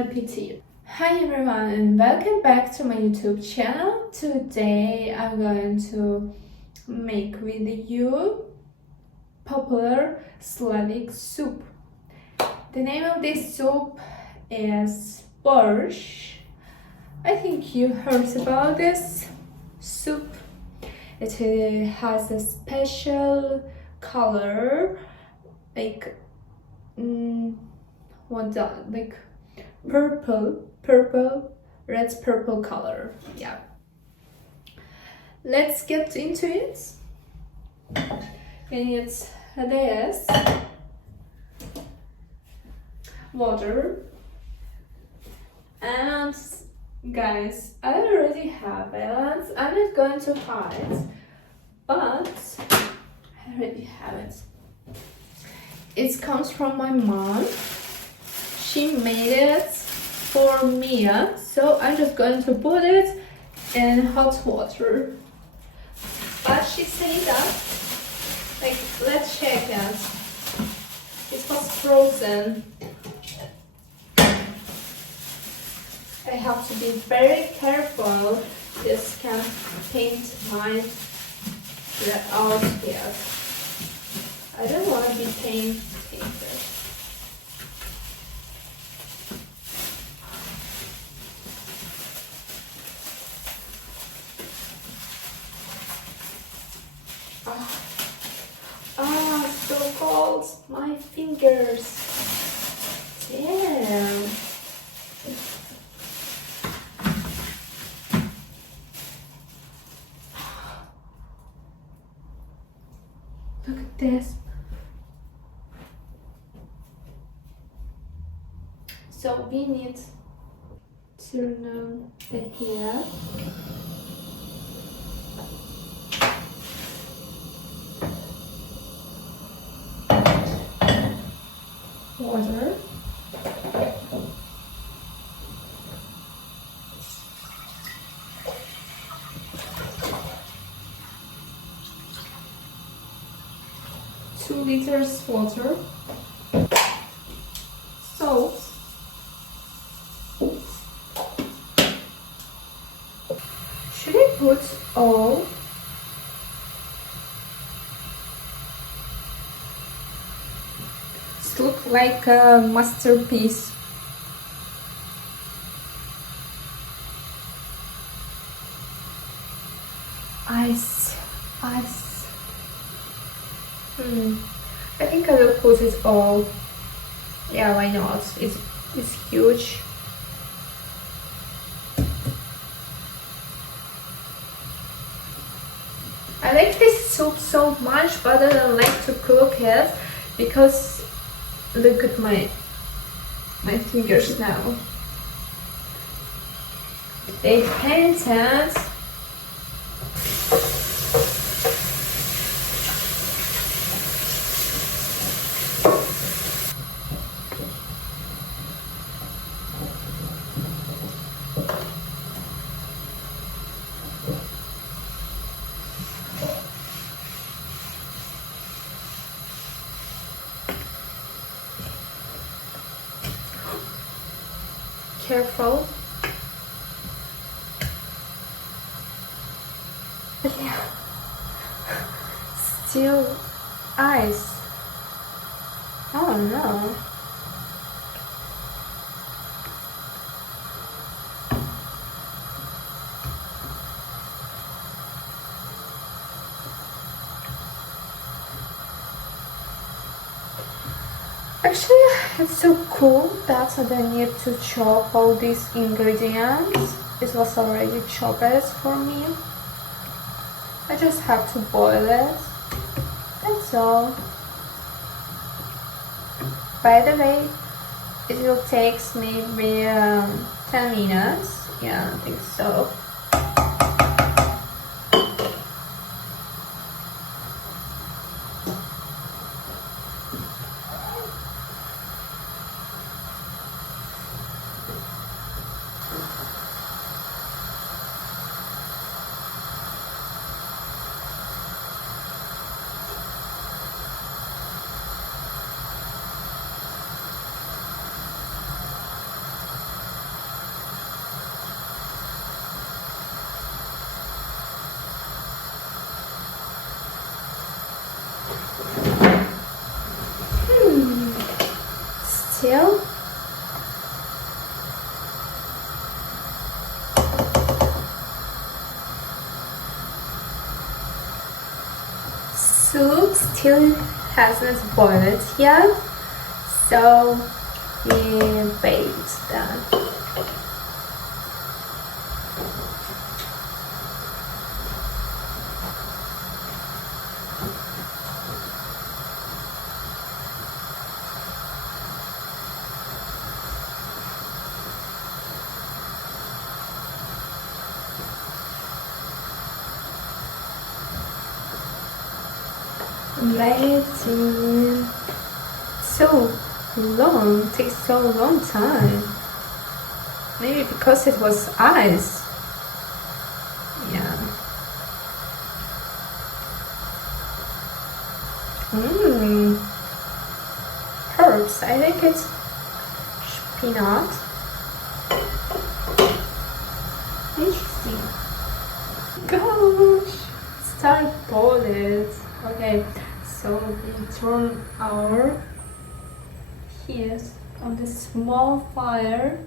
appetit. Hi everyone and welcome back to my YouTube channel. Today I'm going to make with you popular Slavic soup. The name of this soup is Borsch. I think you heard about this soup. It has a special color, like red purple color. Yeah. Let's get into it. We need this water, and guys, I already have it. I'm not going to hide, but I already have it. It comes from my mom. She made it for me, so I'm just going to put it in hot water. But she said that, like, let's check it. It was frozen. I have to be very careful. This can paint my outfit. I don't want to be painted. So cold. My fingers. Damn. Look at this. So we need to turn on the heat. Water. Two liters water. Salt. Should I put all? It looks like a masterpiece. Ice. I think I will put it all. Yeah, why not? It's huge. I like this soup so much, but I don't like to cook it because look at my fingers now. They painted. Careful. Yeah. Still ice. Oh no. Actually, it's so cool that I don't need to chop all these ingredients. It was already chopped for me. I just have to boil it. That's all. By the way, it will take maybe 10 minutes. Yeah, I think so. soup still hasn't boiled yet, so we wait then. Amazing. So long, takes so long time. Maybe because it was ice. Yeah. Herbs. I think it's spinach. Interesting. Gosh, start boiled. Okay. So we turn our heat on the small fire.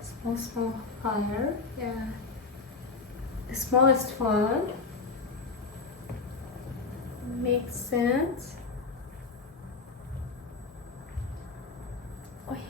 Small fire, yeah. The smallest one. Mix it. Oh yeah.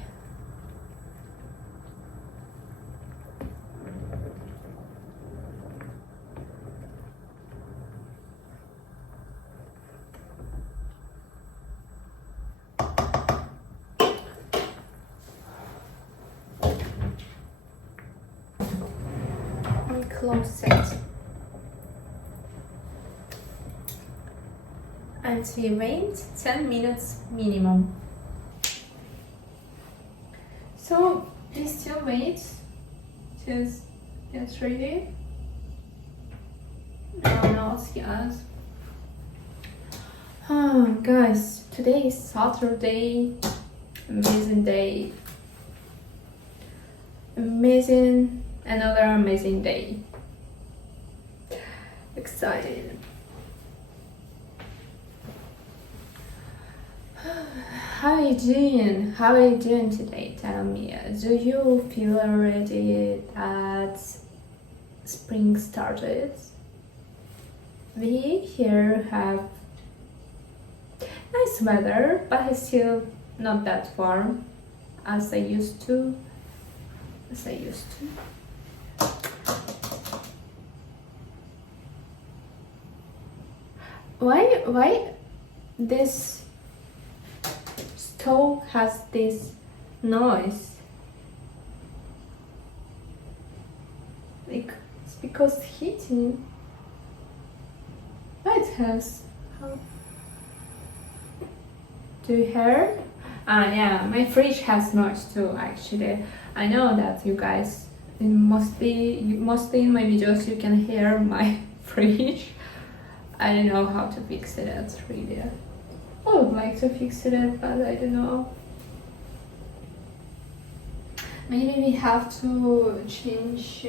Close it and we wait 10 minutes minimum. So we still wait till it's ready. Now it's yet. Guys, today is Saturday. Amazing day. Another amazing day. Excited. How are you doing? How are you doing today? Tell me. Do you feel already that spring started? We here have nice weather, but it's still not that warm as I used to. Why this stove has this noise? Like it's because heating. Why it has? Do you hear? Yeah, my fridge has noise too. Actually, I know that you guys mostly in my videos you can hear my fridge. I don't know how to fix it. That's really. I would like to fix it, but I don't know. Maybe we have to change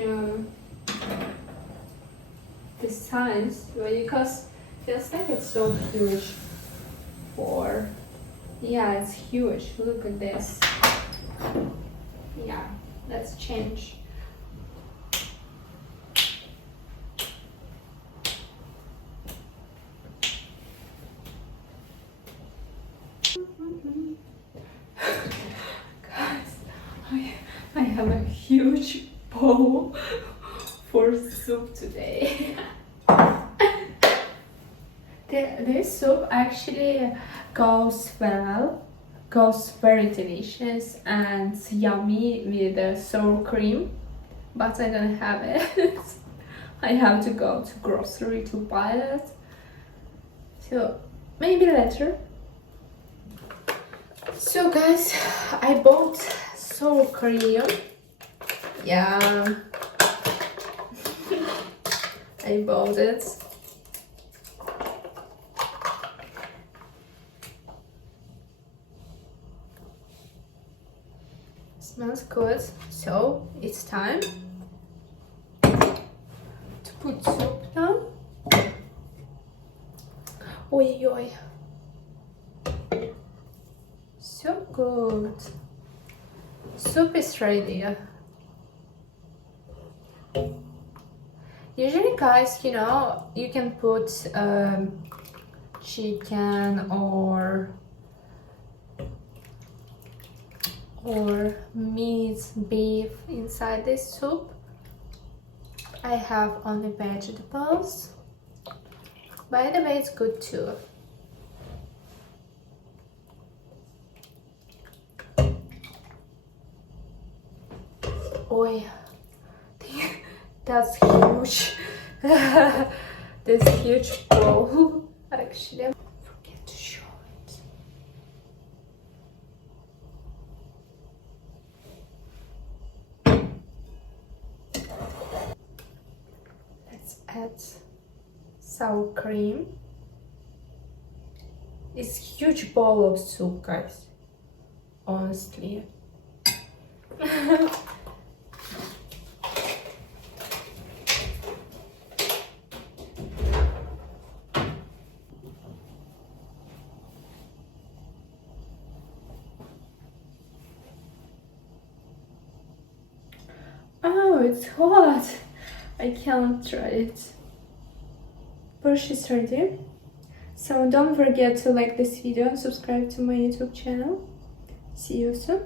the size because it feels like it's so huge. Yeah, it's huge. Look at this. Yeah, let's change. Guys, I have a huge bowl for soup today. This soup actually goes very delicious and yummy with the sour cream, but I don't have it. I have to go to grocery to buy it, so maybe later. So guys, I bought sour cream. Yeah, I bought it. Smells good. So it's time to put soup down. Oi, oi. So good. Soup is ready. Usually, guys, you know, you can put chicken or meat, beef inside this soup. I have only vegetables. By the way, it's good too. Oh yeah, that's huge. This huge bowl. Actually, I forget to show it. Let's add sour cream. It's huge bowl of soup, guys. Honestly. Oh, it's hot. I can't try it. Borsch is ready. So don't forget to like this video and subscribe to my YouTube channel. See you soon.